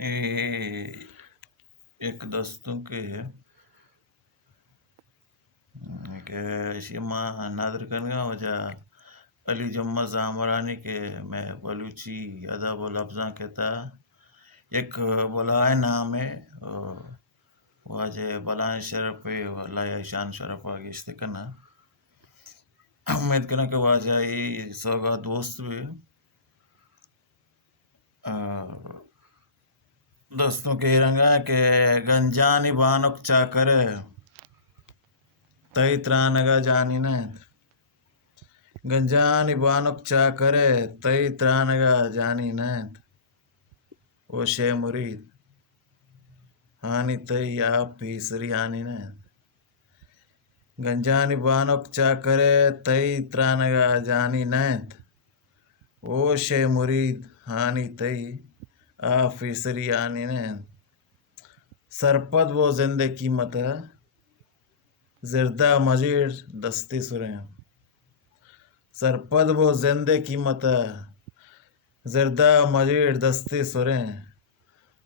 ये एक दोस्तों के शिमा नादरकनगा वजा अली जुम्मा जामरानी के मैं बलूची अदा व लफ्जा कहता एक बलाय नाम है वाजे बलाय शरफ पे लाया शान शरफ आगे इस्तेकना उम्मीद करना कि वाजा ये सौगा दोस्त भी दोस्तों के रंगा के गंजानी बानुक चाकर तई त्रानगा जानी न गंजानी बानुक चाकर तई त्रानगा जानी न ओ शे मुरीद हानि तई आप भीसरी आनी न गंजानी बानुक चाकर तई त्रानगा जानी न ओ शे मुरीद हानि तई आप भीसरी आनी न सरपद वो जिंदे कीमत जिरदा मजीर दस्ती सुरें सरपद वो जिंदे कीमत जिरदा मजीर दस्ती सुरें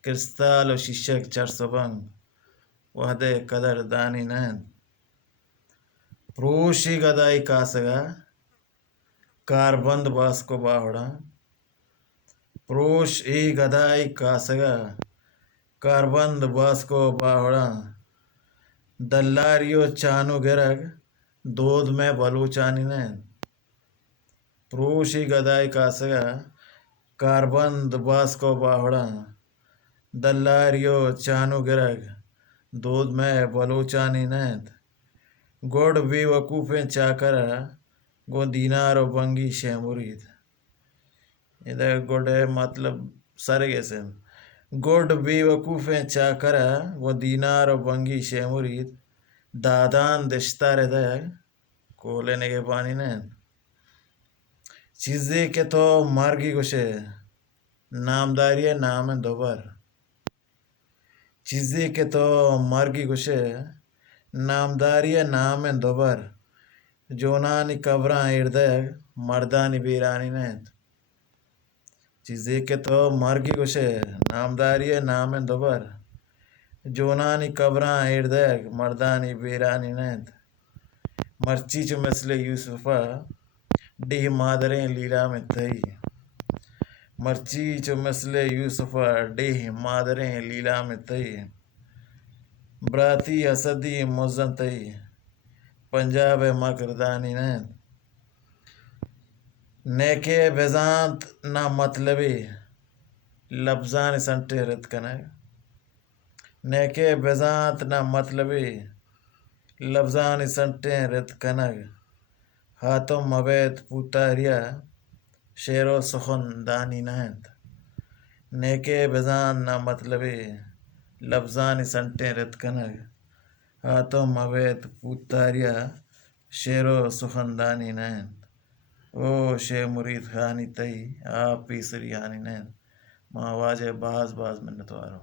क्रिस्ताल व शीशक चरसबंग वहदे कदर दानी नैन प्रोशी गदाई कासगा कारबंद बास को बावड़ा प्रोश ई गदाई कासगा कारबंद बास को बावड़ा दल्लारियो चानु गिरग दूध में बलूचानी ने प्रोशी गदाई कासगा कारबंद बास को बावड़ा दल्लारियो चानु गिरग दूध में बलूचानी ने गोड भी वकूफ़ें चाकर गो दीनार और बंगी शे मुरीद इधर गोडे मतलब सरगे से गोड भी वकूफ़ें चाकर वो दीनार और बंगी शे मुरीद दादान दिश्ता रहता है को लेने के पानी ने चीज़ें के तो मार्गी गुशे नामदारी है नाम है दोबर चीज़ें के तो मार्गी गुशे नामदारी है नाम है दोबर जोनानी कब्रां इर्दय मर्दानी बीरानी ने चीज़ें के तो मार्गी गुशे नामदारी है नाम है दोबर जोनानी कब्रां इर्दय मर्दानी बीरानी ने मर्ची चो मसले यूसुफा डीह मादरें लीला में थई मर्ची चो मसले यूसुफा डीह मादरें लीला में थई ब्राती असदी मुज़न थई पंजाब मकरदानी ने नेके बेजांत ना मतलबी लफ्जान संटे रत कने नेके बेजांत ना मतलबी लफ्जान संटे रत कनग हाथों मवेत पुतारिया शेरो सुखन दानी नहत नेके बेजान ना मतलबी लफ्जान संटे रत कनग हाथों मवेत पुतारिया शेरो सुखन दानी नहत ओ शे मुरीद खानी तई आप पीसरी आनी नहत माँ वाजे बाज बाज मिन्नतवारो